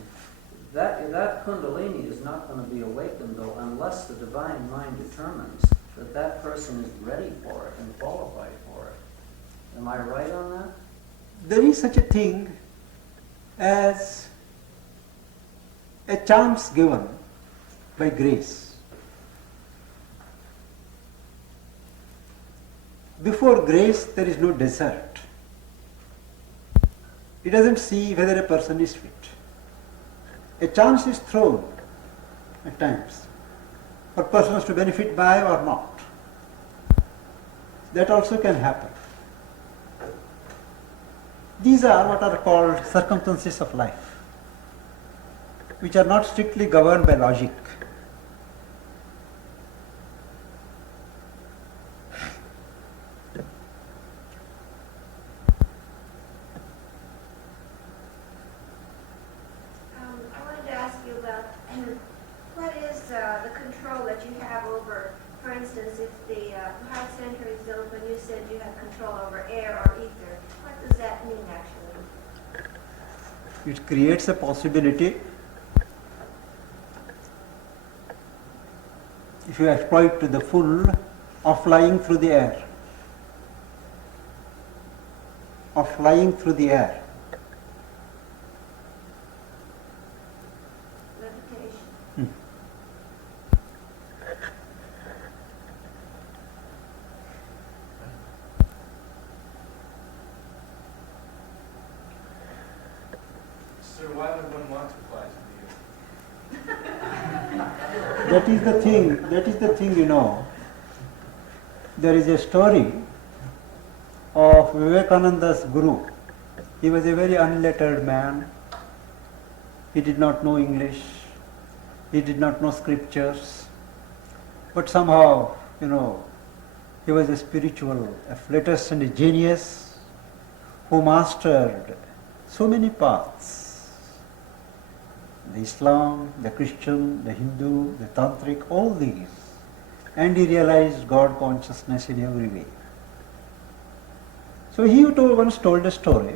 that Kundalini is not going to be awakened, though, unless the divine mind determines that that person is ready for it and qualified for it. Am I right on that? There is such a thing as a chance given by grace. Before grace, there is no desert. It doesn't see whether a person is fit. A chance is thrown at times for persons to benefit by or not. That also can happen. These are what are called circumstances of life, which are not strictly governed by logic. I wanted to ask you about what is the control that you have over, for instance, if the heart center is open, you said you have control over air or ether. What does that mean actually? It creates a possibility, if you exploit to the full, of flying through the air. Of flying through the air. Levitation. Sir, why would one want to fly through That is the thing, you know. There is a story of Vivekananda's guru. He was a very unlettered man. He did not know English. He did not know scriptures. But somehow, you know, he was a spiritual, a flatus and a genius who mastered so many paths. The Islam, the Christian, the Hindu, the Tantric, all these. And he realized God consciousness in every way. So he once told a story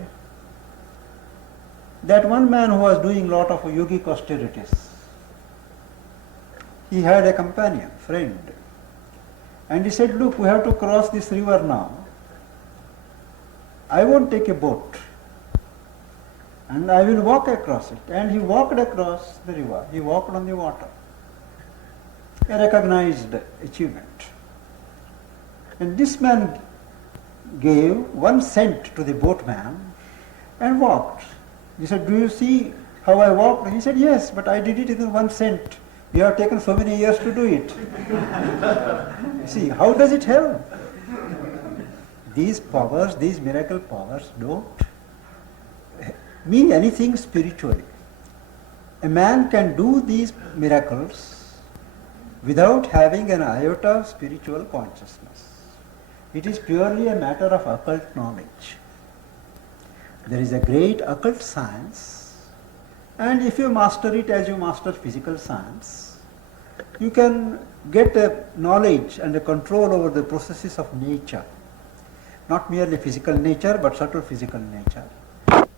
that one man who was doing lot of yogic austerities, he had a companion, friend, and he said, look, we have to cross this river now. I won't take a boat and I will walk across it. And he walked across the river, he walked on the water, a recognized achievement. And this man gave 1 cent to the boatman and walked. He said, do you see how I walked? He said, yes, but I did it in 1 cent. You have taken so many years to do it. See, how does it help? These powers, these miracle powers don't mean anything spiritually. A man can do these miracles without having an iota of spiritual consciousness. It is purely a matter of occult knowledge. There is a great occult science, and if you master it as you master physical science, you can get a knowledge and a control over the processes of nature, not merely physical nature but subtle physical nature,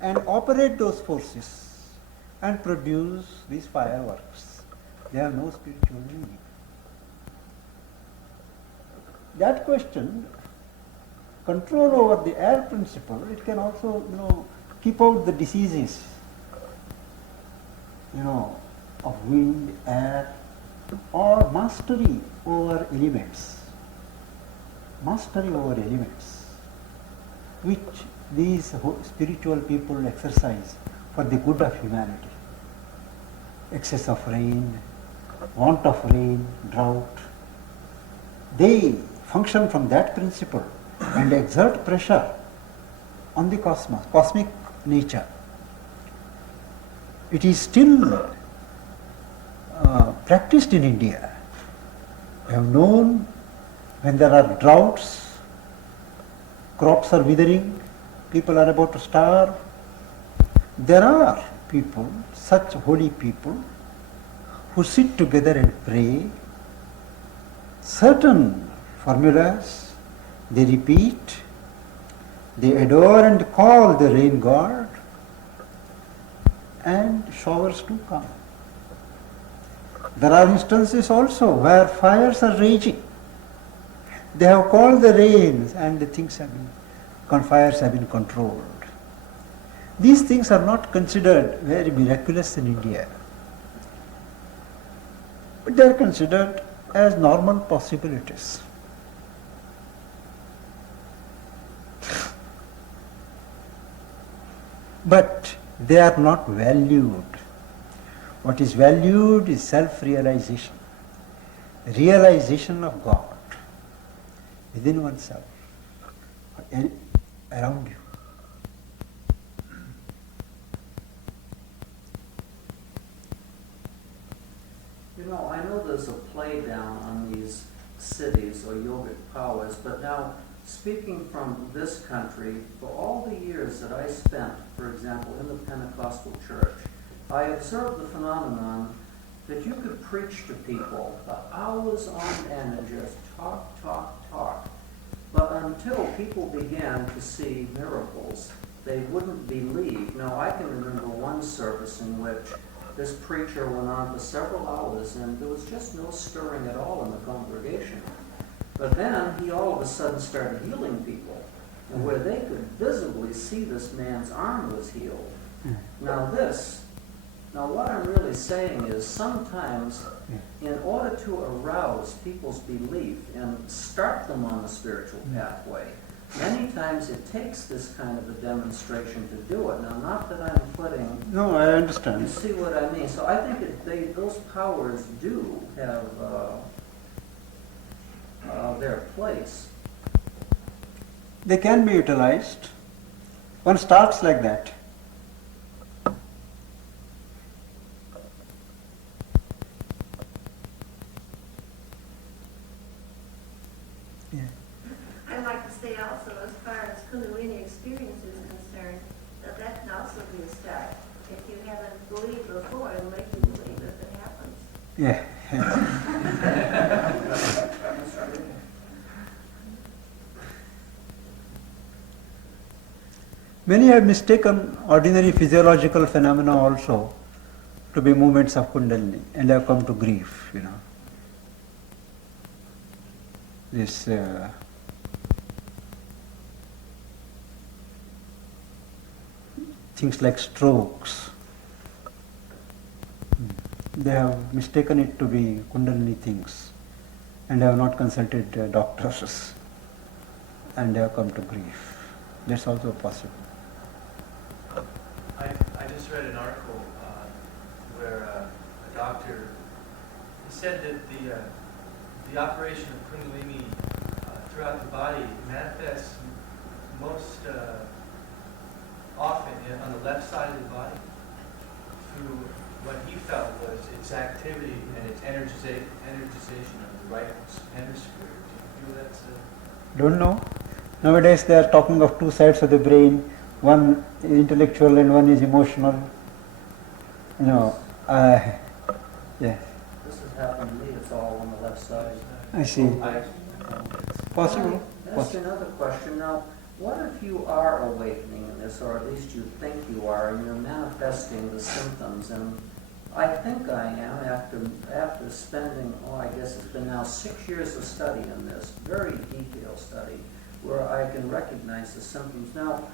and operate those forces and produce these fireworks. They have no spiritual meaning. That question, control over the air principle, it can also, you know, keep out the diseases, you know, of wind, air, or mastery over elements. Mastery over elements, which these spiritual people exercise for the good of humanity. Excess of rain, want of rain, drought. They function from that principle and exert pressure on the cosmos, cosmic nature. It is still practiced in India. I have known when there are droughts, crops are withering, people are about to starve. There are people, such holy people, who sit together and pray. Certain formulas they repeat, they adore and call the rain god, and showers do come. There are instances also where fires are raging. They have called the rains and the fires have been controlled. These things are not considered very miraculous in India, but they are considered as normal possibilities. But they are not valued. What is valued is self-realization, realization of God within oneself, around you. You know, I know there's a play down on these cities or yogic powers, but now, speaking from this country, for all the years that I spent, for example, in the Pentecostal church, I observed the phenomenon that you could preach to people for hours on end and just talk, talk, talk. But until people began to see miracles, they wouldn't believe. Now, I can remember one service in which this preacher went on for several hours and there was just no stirring at all in the congregation. But then he all of a sudden started healing people, and where they could visibly see this man's arm was healed. Now what I'm really saying is sometimes in order to arouse people's belief and start them on the spiritual pathway, many times it takes this kind of a demonstration to do it. Now, not that I'm putting, No, I you understand. see what I mean? So I think those powers do have their place. They can be utilized. One starts like that. Yeah. I'd like to say also, as far as Kundalini experience is concerned, that can also be a start. If you haven't believed before, it'll make you believe if it happens. Yeah. Many have mistaken ordinary physiological phenomena also to be movements of Kundalini and have come to grief, you know. This things like strokes, they have mistaken it to be Kundalini things and have not consulted doctors and have come to grief. That's also possible. I just read an article where a doctor, he said that the operation of Kundalini throughout the body manifests most often on the left side of the body through what he felt was its activity and its energization of the right hemisphere. Do you feel that's Don't know. Nowadays they are talking of two sides of the brain, one is intellectual and one is emotional. You know, yeah, This has happened to me, it's all on the left side. I see. Possible. That's another question. Now, what if you are awakening in this, or at least you think you are, and you're manifesting the symptoms? And I think I am after spending, I guess it's been now 6 years of study in this, very detailed study, where I can recognize the symptoms. Now,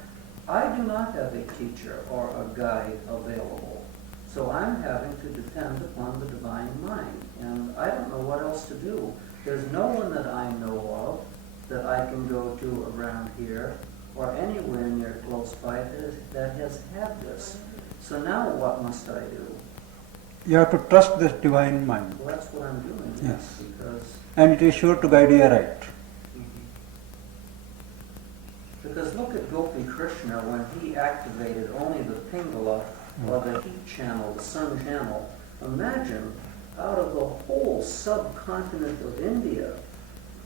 I do not have a teacher or a guide available, so I'm having to depend upon the divine mind, and I don't know what else to do. There's no one that I know of that I can go to around here or anywhere near close by that has had this. So now what must I do? You have to trust this divine mind, Well, that's what I'm doing, Yes. because and it is sure to guide you right. Because look at Gopi Krishna when he activated only the Pingala, or the heat channel, the sun channel. Imagine, out of the whole subcontinent of India,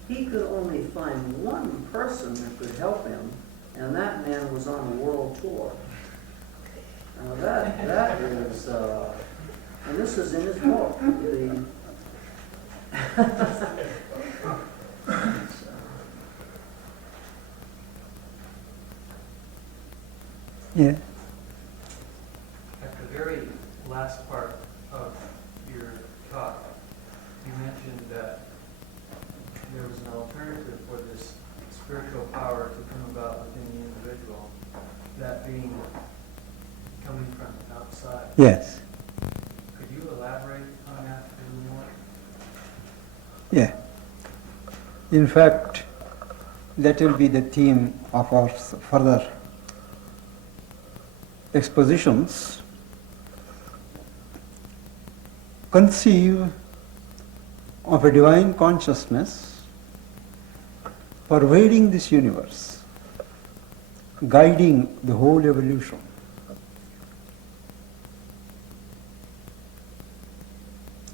he could only find one person who could help him, and that man was on a world tour. Now that is, and this is in his book, Yeah. At the very last part of your talk, you mentioned that there was an alternative for this spiritual power to come about within the individual, that being coming from outside. Yes. Could you elaborate on that a little more? Yeah. In fact, that will be the theme of our further expositions. Conceive of a divine consciousness pervading this universe, guiding the whole evolution.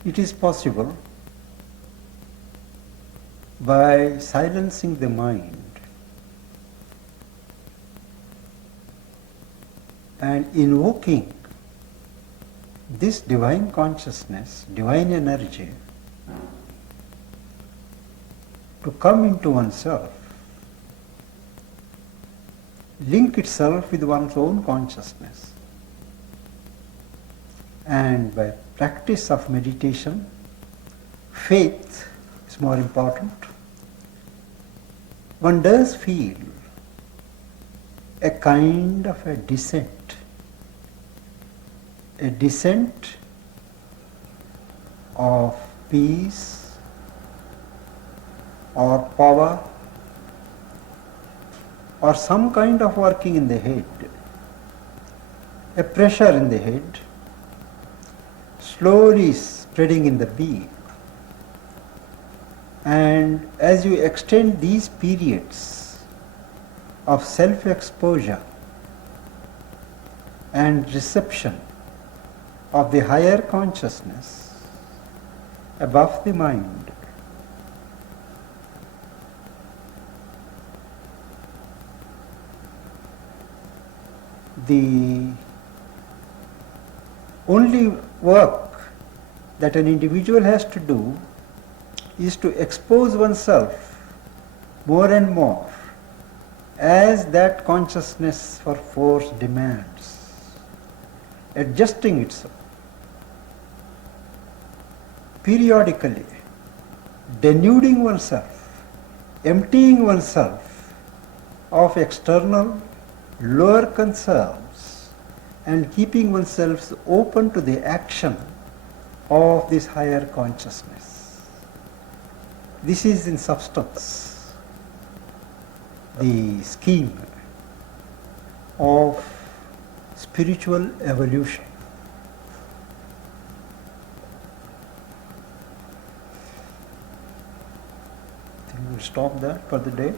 It is possible by silencing the mind and invoking this divine consciousness, divine energy, to come into oneself, link itself with one's own consciousness, and by practice of meditation, faith is more important. One does feel a kind of a descent of peace or power or some kind of working in the head, a pressure in the head, slowly spreading in the being. And as you extend these periods of self-exposure and reception of the higher consciousness above the mind, the only work that an individual has to do is to expose oneself more and more as that consciousness for force demands, adjusting itself periodically, denuding oneself, emptying oneself of external lower concerns and keeping oneself open to the action of this higher consciousness. This is in substance the scheme of spiritual evolution. I think we'll stop there for the day.